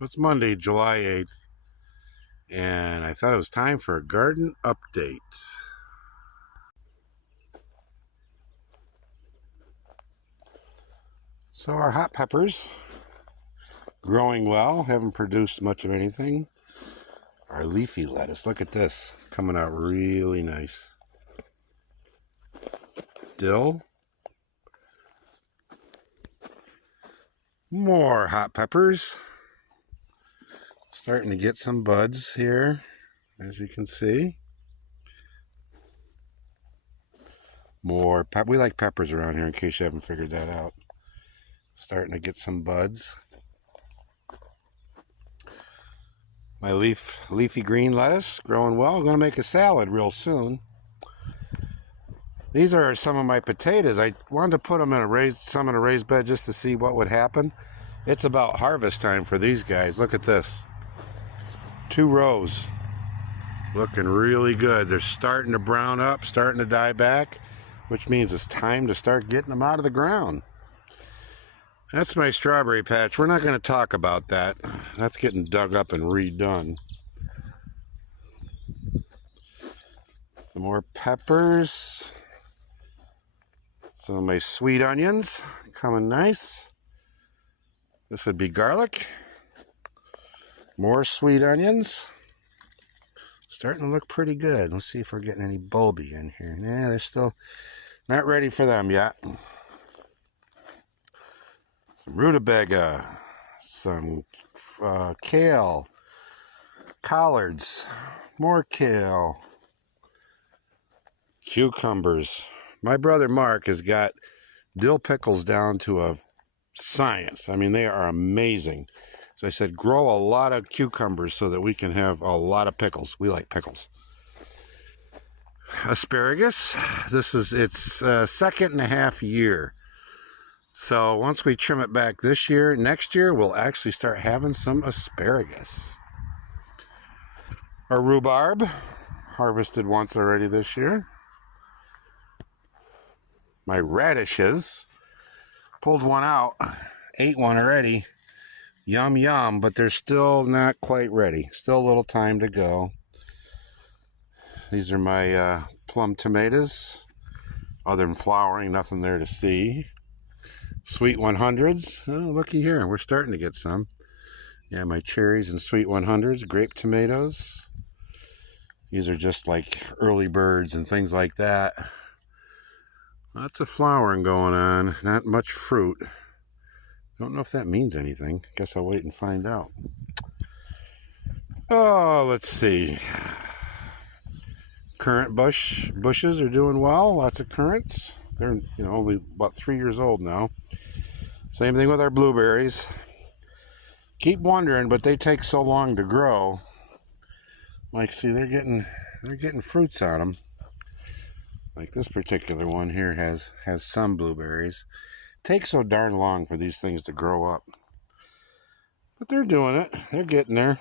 It's Monday, July 8th, and I thought it was time for a garden update. So our hot peppers, growing well, haven't produced much of anything. Our leafy lettuce, look at this, coming out really nice. Dill. More hot peppers. Starting to get some buds here, as you can see. More we like peppers around here, in case you haven't figured that out. Starting to get some buds. My leafy green lettuce growing well. I'm going to make a salad real soon. These are some of my potatoes. I wanted to put them in a raised bed just to see what would happen. It's about harvest time for these guys. Look at this. 2 rows. Looking really good. They're starting to brown up, starting to die back, which means it's time to start getting them out of the ground. That's my strawberry patch. We're not going to talk about that. That's getting dug up and redone. Some more peppers. Some of my sweet onions coming nice. This would be garlic. More sweet onions. Starting to look pretty good. Let's see if we're getting any bulby in here. Nah, they're still not ready for them yet. Some rutabaga, some kale, collards, more kale, cucumbers. My brother Mark has got dill pickles down to a science. I mean, they are amazing. So I said, grow a lot of cucumbers so that we can have a lot of pickles. We like pickles. Asparagus. This is its 2.5 year. So once we trim it back this year, next year we'll actually start having some asparagus. Our rhubarb, harvested once already this year. My radishes, pulled one out, ate one already. Yum yum, but they're still not quite ready. Still a little time to go. These are my plum tomatoes. Other than flowering, nothing there to see. Sweet 100s. Oh, looky here, we're starting to get some. Yeah, my cherries and sweet 100s. Grape tomatoes. These are just like early birds and things like that. Lots of flowering going on. Not much fruit. Don't know if that means anything. Guess I'll wait and find out. Oh, let's see. Currant bushes are doing well. Lots of currants. They're only about 3 years old now. Same thing with our blueberries. Keep wondering, but they take so long to grow. Like, see, they're getting fruits on them. Like this particular one here has some blueberries. Takes so darn long for these things to grow up. But they're doing it. They're getting there.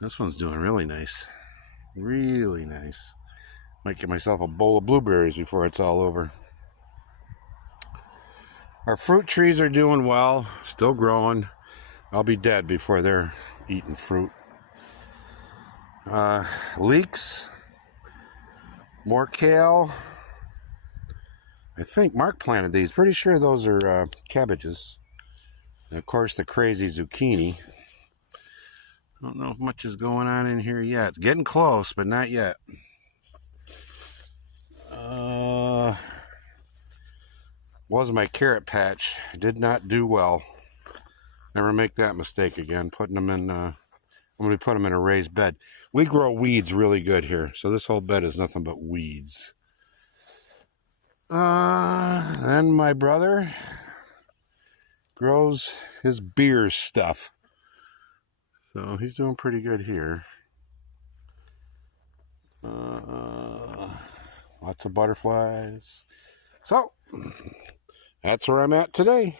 This one's doing really nice. Really nice. Might get myself a bowl of blueberries before it's all over. Our fruit trees are doing well. Still growing. I'll be dead before they're eating fruit. Leeks. More kale. I think Mark planted these. Pretty sure those are cabbages. And of course, the crazy zucchini. Don't know if much is going on in here yet. It's getting close, but not yet. Was my carrot patch. Did not do well. Never make that mistake again. Putting them in. I'm going to put them in a raised bed. We grow weeds really good here, so this whole bed is nothing but weeds. Then my brother grows his beer stuff. So he's doing pretty good here. Lots of butterflies. So that's where I'm at today.